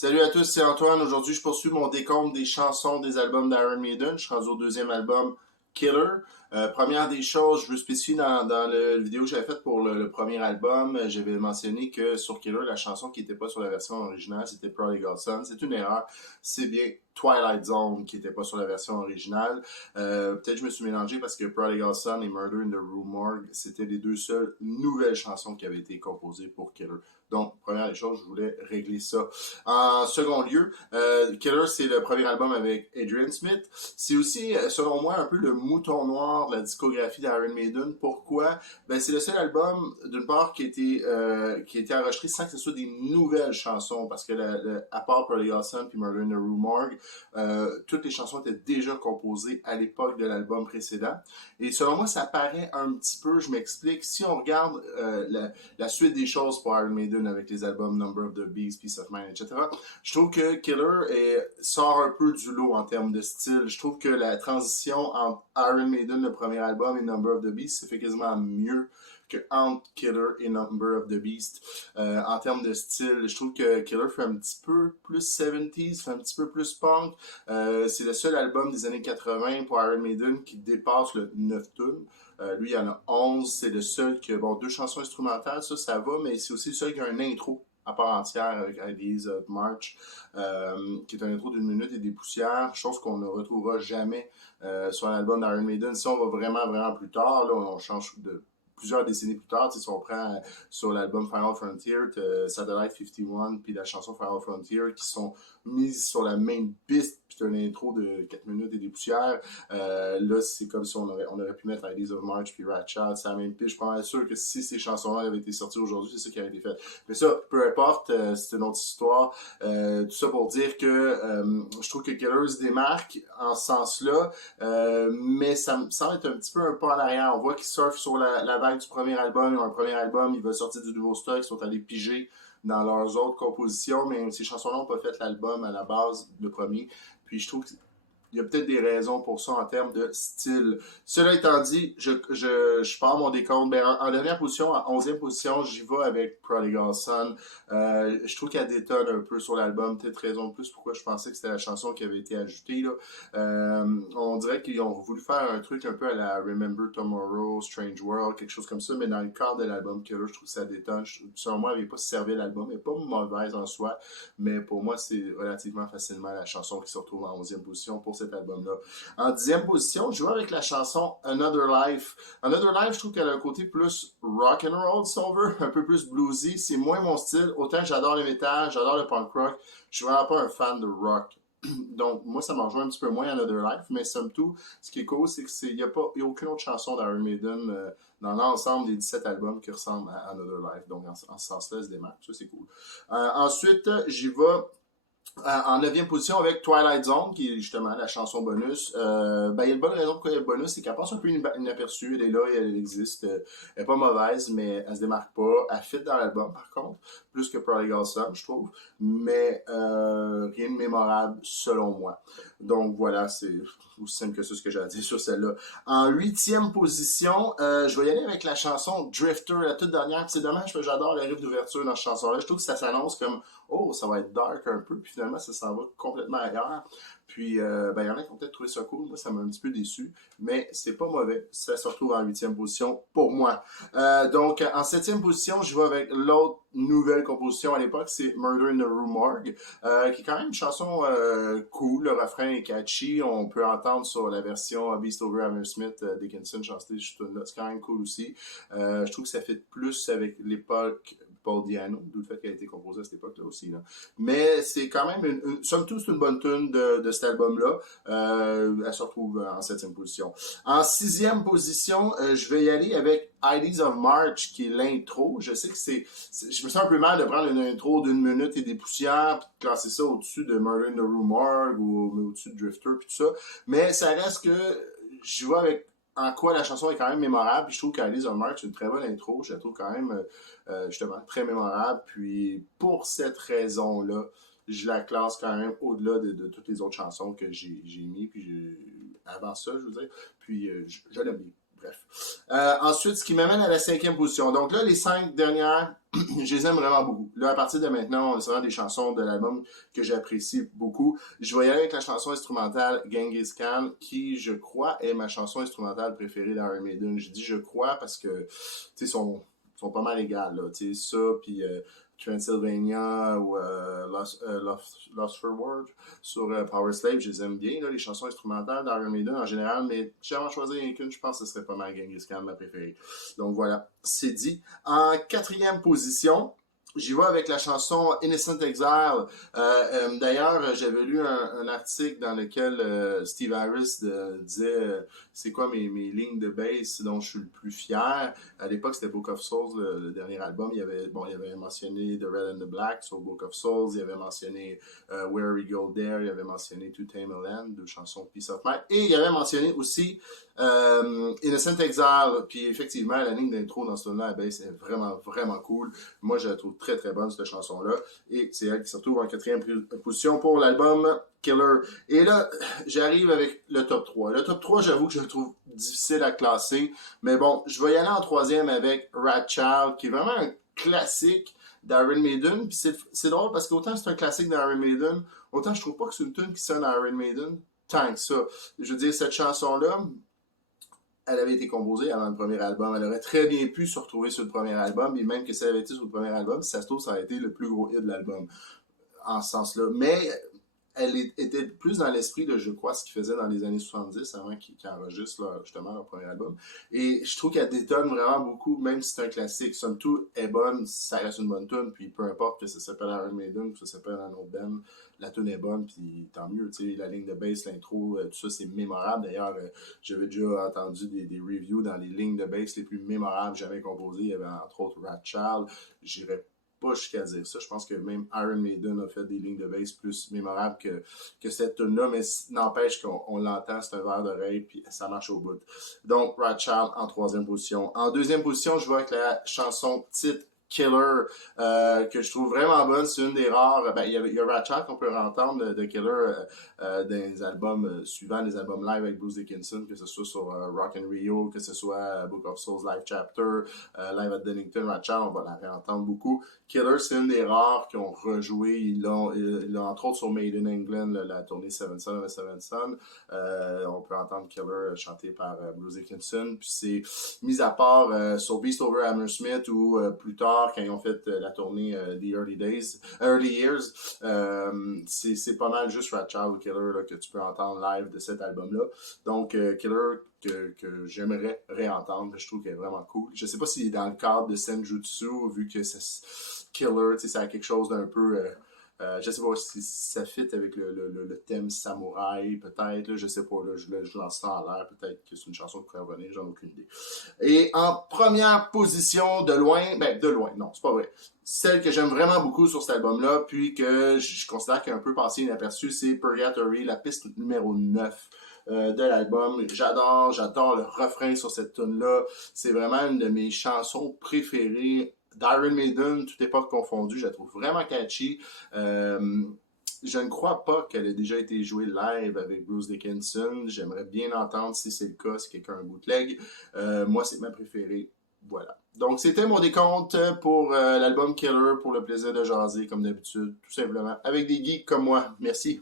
Salut à tous, c'est Antoine. Aujourd'hui, je poursuis mon décompte des chansons des albums d'Iron Maiden. Je suis rendu au deuxième album, Killer. Première des choses, je veux spécifier dans la vidéo que j'avais faite pour le premier album, j'avais mentionné que sur Killer, la chanson qui n'était pas sur la version originale, c'était Prodigal Son. C'est une erreur. C'est bien Twilight Zone qui n'était pas sur la version originale. Peut-être que je me suis mélangé parce que Prodigal Son et Murder in the Rue Morgue, c'était les deux seules nouvelles chansons qui avaient été composées pour Killer. Donc, première des choses, je voulais régler ça. En second lieu, Killer, c'est le premier album avec Adrian Smith. C'est aussi, selon moi, un peu le mouton noir de la discographie d'Iron Maiden. Pourquoi? Ben, c'est le seul album, d'une part, qui a été enregistré sans que ce soit des nouvelles chansons, parce que à part Prodigal Son puis Murder in the Rue Morgue, toutes les chansons étaient déjà composées à l'époque de l'album précédent. Et selon moi, ça paraît un petit peu, je m'explique, si on regarde la suite des choses pour Iron Maiden avec les albums Number of the Beast, Peace of Mind, etc., je trouve que Killer sort un peu du lot en termes de style. Je trouve que la transition entre Iron Maiden, le premier album, et Number of the Beast, se fait quasiment mieux que entre Killer et Number of the Beast. En termes de style, je trouve que Killer fait un petit peu plus 70s, fait un petit peu plus punk. C'est le seul album des années 80 pour Iron Maiden qui dépasse le 9 tunes. Lui, il y en a 11. C'est le seul qui a deux chansons instrumentales, ça va, mais c'est aussi le seul qui a un intro à part entière avec Ideas of March, qui est un intro d'une minute et des poussières, chose qu'on ne retrouvera jamais sur l'album d'Iron Maiden. Si on va vraiment plus tard, là, on change de plusieurs décennies plus tard, si on prend sur l'album Final Frontier, Satellite 51 puis la chanson Final Frontier qui sont mises sur la même piste, puis t'as une intro de 4 minutes et des poussières. Là, c'est comme si on aurait pu mettre Ideas of March puis Rat Child, c'est la même piste. Je suis pas mal sûr que si ces chansons-là avaient été sorties aujourd'hui, c'est ça qui aurait été fait. Mais ça, peu importe, c'est une autre histoire. Tout ça pour dire que je trouve que Killer se démarque en ce sens-là, mais ça me semble être un petit peu un pas en arrière. On voit qu'ils surfent sur la vague du premier album. Ils ont un premier album, ils veulent sortir du nouveau stock, ils sont allés piger dans leurs autres compositions, mais ces chansons-là n'ont pas fait l'album à la base, le premier. Puis je trouve qu'il y a peut-être des raisons pour ça en termes de style. Cela étant dit, je pars mon décompte. Ben, en dernière position, en 11e position, j'y vais avec Prodigal Son. Je trouve qu'elle détonne un peu sur l'album. Peut-être raison de plus pourquoi je pensais que c'était la chanson qui avait été ajoutée. Là. On dirait qu'ils ont voulu faire un truc un peu à la Remember Tomorrow, Strange World, quelque chose comme ça, mais dans le cadre de l'album Killer, je trouve que ça détonne. Selon moi, elle n'avait pas servi l'album. Elle n'est pas mauvaise en soi, mais pour moi, c'est relativement facilement la chanson qui se retrouve en 11e position pour cet album-là. En 10e position, je vais avec la chanson Another Life. Another Life, je trouve qu'elle a un côté plus rock and roll, si on veut, un peu plus bluesy. C'est moins mon style. Autant j'adore le métal, j'adore le punk rock, je suis vraiment pas un fan de rock. Donc, moi, ça m'en rejoint un petit peu moins Another Life, mais somme toute, ce qui est cool, c'est qu'il n'y a aucune autre chanson d'Iron Maiden dans l'ensemble des 17 albums qui ressemble à Another Life. Donc, en ce sens-là, elle se démarque. Ça, c'est cool. Ensuite, j'y vais en 9e position avec Twilight Zone, qui est justement la chanson bonus. Il y a une bonne raison pourquoi il y a le bonus, c'est qu'elle passe un peu inaperçue. Elle est là et elle existe. Elle n'est pas mauvaise, mais elle se démarque pas. Elle fit dans l'album, par contre, plus que Prodigal Son, je trouve. Mais rien de mémorable, selon moi. Donc voilà, c'est aussi simple que ça ce que j'ai à dire sur celle-là. En 8e position, je vais y aller avec la chanson Drifter, la toute dernière. C'est dommage, parce que j'adore le riff d'ouverture dans cette chanson-là. Je trouve que ça s'annonce comme oh, ça va être dark un peu, puis finalement, ça s'en va complètement ailleurs. Puis, il y en a qui ont peut-être trouvé ça cool. Moi, ça m'a un petit peu déçu, mais c'est pas mauvais. Ça se retrouve en 8e position pour moi. Donc, en 7e position, je vais avec l'autre nouvelle composition à l'époque, c'est Murder in the Rue Morgue, qui est quand même une chanson cool. Le refrain est catchy. On peut entendre sur la version Beast Over Hammersmith, Dickinson chanter juste là. C'est quand même cool aussi. Je trouve que ça fait plus avec l'époque Paul Diano, d'où le fait qu'elle a été composée à cette époque-là aussi. Là. Mais c'est quand même, somme toute, c'est une bonne tune de cet album-là. Elle se retrouve en 7e position. En 6e position, je vais y aller avec Ideas of March, qui est l'intro. Je sais que je me sens un peu mal de prendre une intro d'une minute et des poussières, puis de classer ça au-dessus de Murder in the Rue Morgue ou au-dessus de Drifter, puis tout ça. Mais ça reste que je vois avec en quoi la chanson est quand même mémorable. Puis je trouve qu'Alice of March, c'est une très bonne intro. Je la trouve quand même, justement, très mémorable. Puis pour cette raison-là, je la classe quand même au-delà de toutes les autres chansons que j'ai mis. Puis avant ça, je veux dire. Puis je l'aime bien. Bref. Ensuite, ce qui m'amène à la 5e position. Donc là, les 5 dernières, je les aime vraiment beaucoup. Là, à partir de maintenant, c'est vraiment des chansons de l'album que j'apprécie beaucoup. Je vais y aller avec la chanson instrumentale Genghis Khan, qui, je crois, est ma chanson instrumentale préférée d'Iron Maiden. Je dis je crois parce que, tu sais, sont pas mal égales, là. Tu sais, ça, puis Transylvania ou Lost for Word sur Power Slave, je les aime bien, là, les chansons instrumentales d'Iron Maiden en général, mais si j'avais choisi une, je pense que ce serait pas mal Genghis Khan, ma préférée. Donc voilà, c'est dit. En 4e position, j'y vais avec la chanson Innocent Exile. D'ailleurs, j'avais lu un article dans lequel Steve Harris disait c'est quoi mes lignes de bass dont je suis le plus fier. À l'époque, c'était Book of Souls, le dernier album. Il avait mentionné The Red and the Black sur Book of Souls. Il avait mentionné Where We Go There. Il avait mentionné To Tame a Land, 2 chansons Peace of Mind. Et il avait mentionné aussi Innocent Exile. Puis effectivement, la ligne d'intro dans ce là, la bass est vraiment, vraiment cool. Moi, je la trouve très, très bonne, cette chanson-là. Et c'est elle qui se retrouve en 4e position pour l'album Killer. Et là, j'arrive avec le top 3. Le top 3, j'avoue que je le trouve difficile à classer. Mais bon, je vais y aller en 3e avec Rat Child, qui est vraiment un classique d'Iron Maiden. Puis c'est drôle parce qu'autant c'est un classique d'Iron Maiden, autant je trouve pas que c'est une tune qui sonne à Iron Maiden tant que ça. Je veux dire, cette chanson-là, elle avait été composée avant le premier album. Elle aurait très bien pu se retrouver sur le premier album, et même que si elle avait été sur le premier album, si ça se trouve, ça aurait été le plus gros hit de l'album, en ce sens-là. Mais elle était plus dans l'esprit de, je crois, ce qu'ils faisaient dans les années 70, avant qu'ils enregistrent là, justement leur premier album. Et je trouve qu'elle détonne vraiment beaucoup, même si c'est un classique. Somme toute, est bonne, ça reste une bonne tune, puis peu importe que ça s'appelle Iron Maiden, que ça s'appelle un autre band, la tune est bonne, puis tant mieux, tu sais, la ligne de bass, l'intro, tout ça, c'est mémorable. D'ailleurs, j'avais déjà entendu des reviews dans les lignes de bass les plus mémorables jamais composées. Il y avait entre autres Rat Child. J'irais pas jusqu'à dire ça. Je pense que même Iron Maiden a fait des lignes de bass plus mémorables que cette tune-là, mais n'empêche qu'on l'entend, c'est un verre d'oreille, puis ça marche au bout. Donc, Rat Child en 3e position. En 2e position, je vois avec la chanson titre Killer, que je trouve vraiment bonne. C'est une des rares. Ben, il y a Rat Child qu'on peut entendre de Killer dans les albums suivants, les albums live avec Bruce Dickinson, que ce soit sur Rock and Rio, que ce soit Book of Souls Live Chapter, Live at Donington, Rat Child, on va la réentendre beaucoup. Killer, c'est une des rares qui ont rejoué. Ils l'ont entre autres sur Made in England, la tournée Seven Son of a Seven Son. On peut entendre Killer chanté par Bruce Dickinson. Puis c'est mis à part sur Beast Over Hammersmith ou plus tard quand ils ont fait la tournée The Early Years, c'est pas mal juste Rat Child ou Killer là, que tu peux entendre live de cet album-là. Donc Killer que j'aimerais réentendre, je trouve qu'elle est vraiment cool. Je sais pas s'il est dans le cadre de Senjutsu, vu que c'est Killer, tu sais, ça a quelque chose d'un peu... je sais pas si ça fit avec le thème samouraï, peut-être, là, je sais pas, là, je lance ça en l'air, peut-être que c'est une chanson qui pourrait revenir, j'en ai aucune idée. Et en première position, de loin, non, c'est pas vrai. Celle que j'aime vraiment beaucoup sur cet album-là, puis que je considère qu'elle est un peu passé inaperçue, c'est Purgatory, la piste numéro 9. De l'album. J'adore le refrain sur cette tune-là. C'est vraiment une de mes chansons préférées d'Iron Maiden, toute époque confondue. Je la trouve vraiment catchy. Je ne crois pas qu'elle ait déjà été jouée live avec Bruce Dickinson. J'aimerais bien entendre si c'est le cas, si quelqu'un a un bootleg. Moi, c'est ma préférée. Voilà. Donc, c'était mon décompte pour l'album Killer, pour le plaisir de jaser, comme d'habitude, tout simplement, avec des geeks comme moi. Merci.